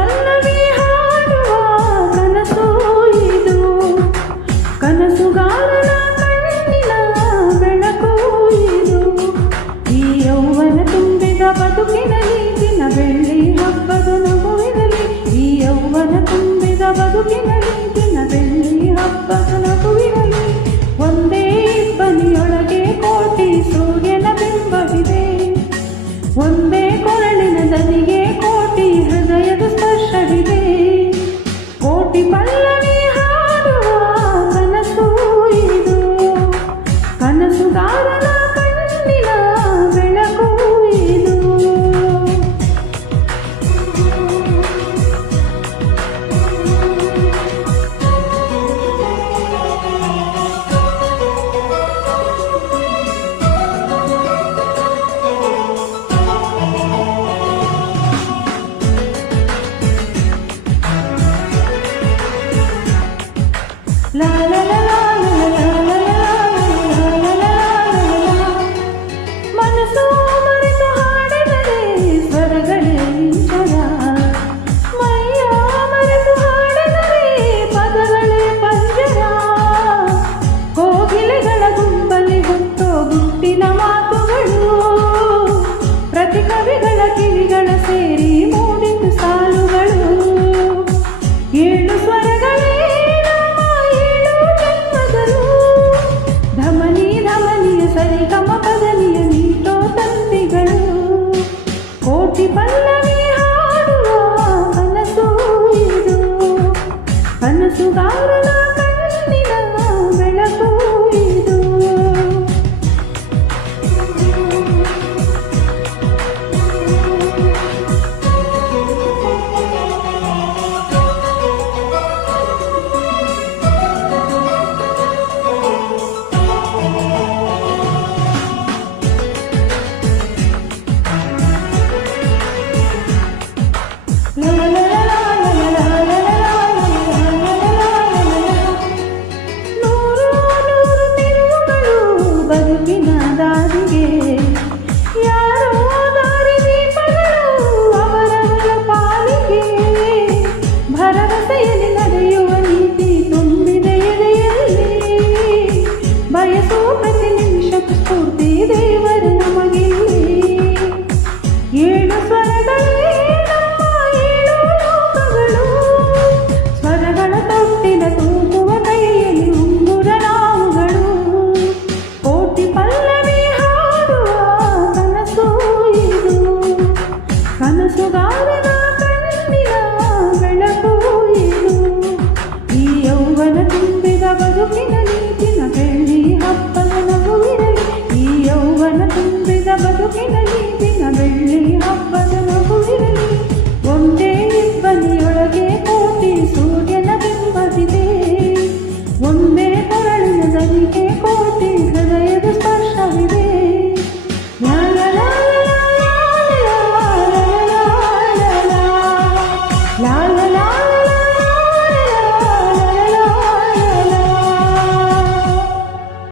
ಪಲ್ಲವಿ ಹಾಡುವ ಕನಸು ಇದು, ಕನಸುಗಾರನ ಕಣ್ಣಿನ ಬೆಳಕು ಇದು. ಈ ಯೌವನ ತುಂಬಿದ ಬದುಕಿನಲ್ಲಿ ದಿನ ಬೆಳ್ಳಿ ಹಬ್ಬದ ನಗುವಿರಲಿ. ಈ ಯೌವನ ತುಂಬಿದ ಬದುಕಿನಲ್ಲಿ ದಿನ ಬೆಳ್ಳಿ ಹಬ್ಬದ ನಗುವಿರಲಿ. ಒಂದೇ ಇಬ್ಬನಿಯೊಳಗೆ ಕೋಟಿ ಸೂರ್ಯನ ಬಿಂಬವಿದೆ, ಒಂದೇ ಕೊರಳಿನ ದನಿಗೆ ಕೋಟಿ ಹೃದಯದ ಸ್ಪರ್ಶವಿದೆ. ಕೋಟಿ ಪಲ್ಲವಿ ಹಾಡುವ ಕನಸು ಇದು, ಕನಸುಗಾರನ ಕಣ್ಣಿನ ಬೆಳಕು ಇದು. La la la la la la la la la. ಮನಸ್ಸು ಮರೆತು ಹಾಡಿದರೆ ಸ್ವರಗಳೇ ಇಂಚರ, ಮೈಯ ಮರೆತು ಹಾಡಿದರೆ ಪದಗಳೇ ಪಂಜರ. ಕೋಗಿಲೆಗಳ ಗುಂಪಲಿ ಹುಟ್ಟೋ ಗುಟ್ಟಿನ ಮಾತುಗಳು, ಪ್ರತಿ ಕವಿಗಳ ಕಿವಿಗಳ ಸೇರಿ ಮೂಡಿತು ಸಾಲುಗಳು. ಏಳು ಸ್ವರಗಳೇ ಸರಿಗಮ ಪದನಿಯ ನೀಟೋ ತಂತಿಗಳು. ಕೋಟಿ ಪಲ್ಲವಿ ಹಾಡುವ ಕನಸು ಇದು, ಕನಸುಗಾರನ ಕಣ್ಣಿನ ಬೆಳಕು ಇದು. ಬದುಕಿನ ದಾರಿಗೆ ಯಾರೋ ದಾರಿ ದೀಪಗಳು ಅವರವರ ಪಾಲಿಗೆ. ಭರವಸೆಯಲ್ಲಿ ನಡೆಯುವ ನೀತಿ ತುಂಬಿದೆ ಎದೆಯಲ್ಲಿ, ಬಯಸುವ ಪ್ರತಿ ನಿಮಿಷಕ್ಕೂ ಸ್ಫೂರ್ತಿ ದೇವರು ನಮಗಿಲ್ಲಿ. ಏಳು ಸ್ವರಗಳೇ ನಮ್ಮ ಏಳು ಲೋಕಗಳು, ಸ್ವರಗಳ ತೊಟ್ಟಿನ ತೂಗುವ ಕೈಯಲ್ಲಿ ಉಂಗುರ ನಾವುಗಳು. ಕೋಟಿ ಪಲ್ಲವಿ ಹಾಡುವ ಕನಸು ಇದು, ಕನಸುಗಾರನ ಕಣ್ಣಿನ ಬೆಳಕು ಇದು. ಈ ಯೌವನ ತುಂಬಿದ ಬದುಕಿನಲ್ಲಿ ದಿನ ಬೆಳ್ಳಿ ಹಬ್ಬದ ನಗುವಿರಲಿ. ಈ ಯೌವನ ತುಂಬಿದ ಬದುಕಿನಲ್ಲಿ ದಿನ ಬೆಳ್ಳಿ ಹಬ್ಬದ ನಗುವಿರಲಿ. ಒಂದೇ ಇಬ್ಬನಿಯೊಳಗೆ